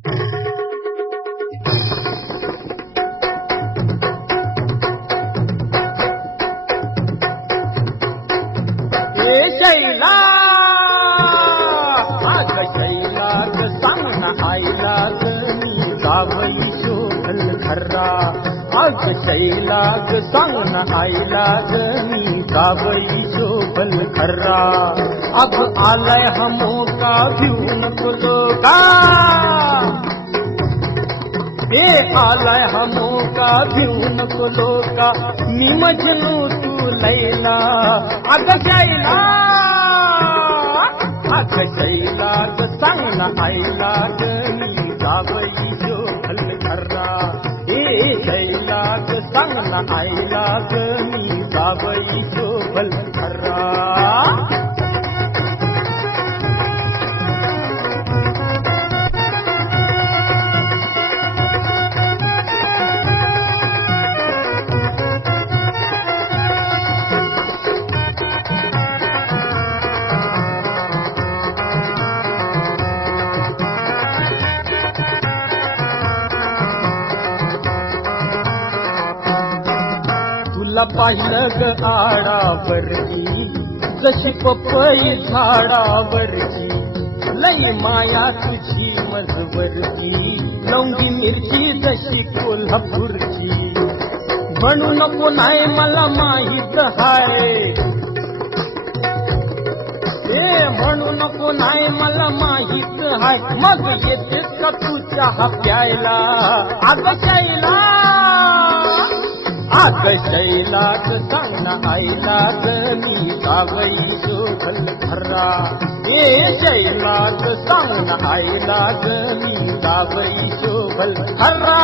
शैला अग शैला ग सांग ना आईला ग जावई शोभल खरा अग शैला ग सांग ना आईला ग जावई शोभल खरा अब आलाय हमोका भिऊ नको का हे आलाय हमोका भिऊ नको का मी मजनू तू लैला अग शैला अग शैला ग सांग ना आईला ग जावई शोभल खरा हे शैला ग सांग ना आईला ग जावई शोभल खरा तुला पाहिलं ग आडावरची जशी पपई झाडावरची लई माया तुझी मजवरची लवंगी मिरची जशी कोल्हापूरची म्हणू नको नाही मला माहित हाय हे म्हणू नको नाही मला माहित हाय मग येतेस का तू चहा प्यायला अग शैला अग शैला ग सांग ना आईला ग मी जावई शोभल खरा हे शैला ग सांग ना आईला ग मी जावई शोभल खरा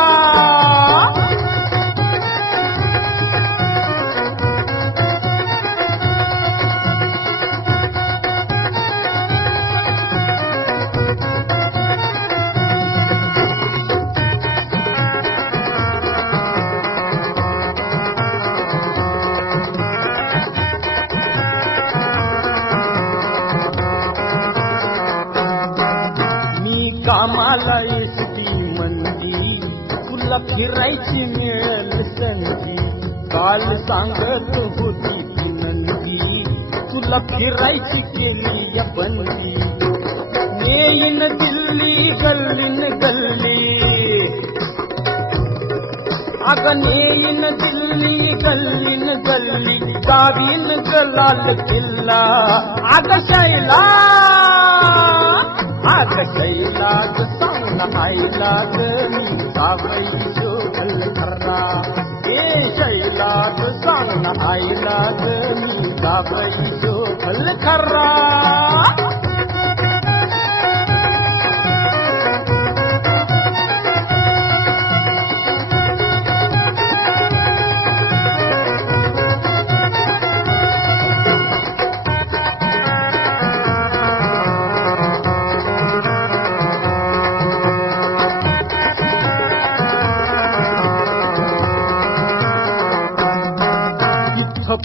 कामाला एसटी मंदी तुला फिरायची मिळेल संधी काल सांगत होती ती नंदी तुला फिरायची केली या बंदी येईन दिल्ली गल्लीन गल्ली अगं येईन दिल्ली गल्लीन गल्ली गावीन लाल किल्ला अग शैला अग शैला ग सांग ना आईला ग जावई शोभल खरा हे शैला ग सांग ना आईला ग जावई शोभल खरा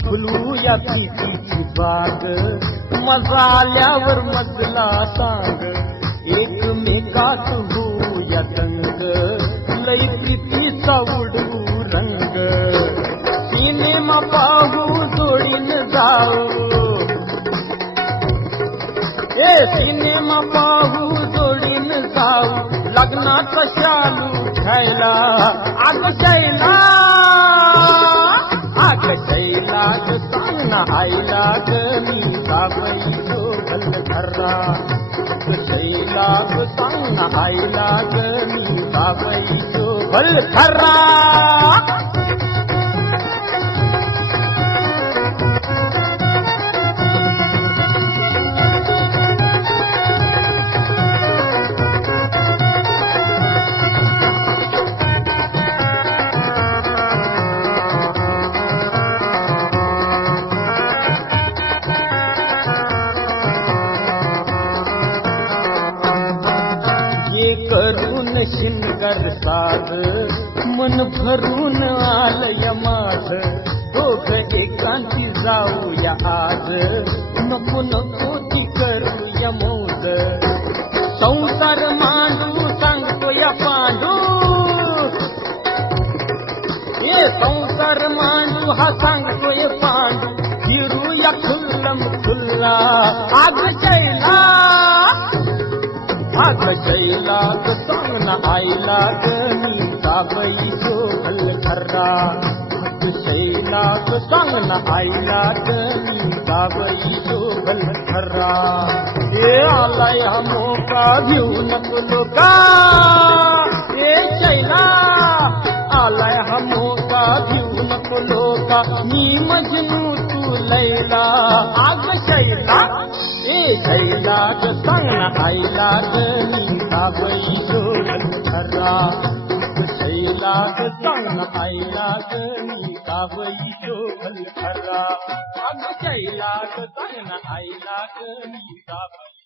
फुलूया तुझी बाग मजा आल्यावर मजला सांग एकमेकात होऊया दंग लई प्रीतीचा उडू रंग सिनेमा पाहू जोडीन जाऊ हे सिनेमा पाहू जोडीन जाऊ लग्नाचा शालू घ्यायला अग शैला अग शैला ग सांग ना आईला ग मी जावई शोभल खरा शैला ग सांग ना आईला ग मी जावई शोभल खरा करून शिंगर साध मन भरून आलय माझ दोघ एकांती जाऊया आज नको नको ती करूया मौज संसार मांडू सांगतो हा सांगतोय पांडू फिरूया खुल्लम खुल्ला आग शैला सांग ना आईला गणी जावई शोभल खरा आग शैलाच सांग ना आईला गणी जावई शोभल खरा हे आलाय हा मोका घेऊ नको लोका हे शैला आलाय हा मोका घेऊ नको लोका मी मजनू तू लैला आग शैला ए शैला सांग ना आईला गणी जावई शोभल खरा शैला सांग ना आईला गणी जावई शोभल खरा आग शैला सांग ना आईला गणी जावई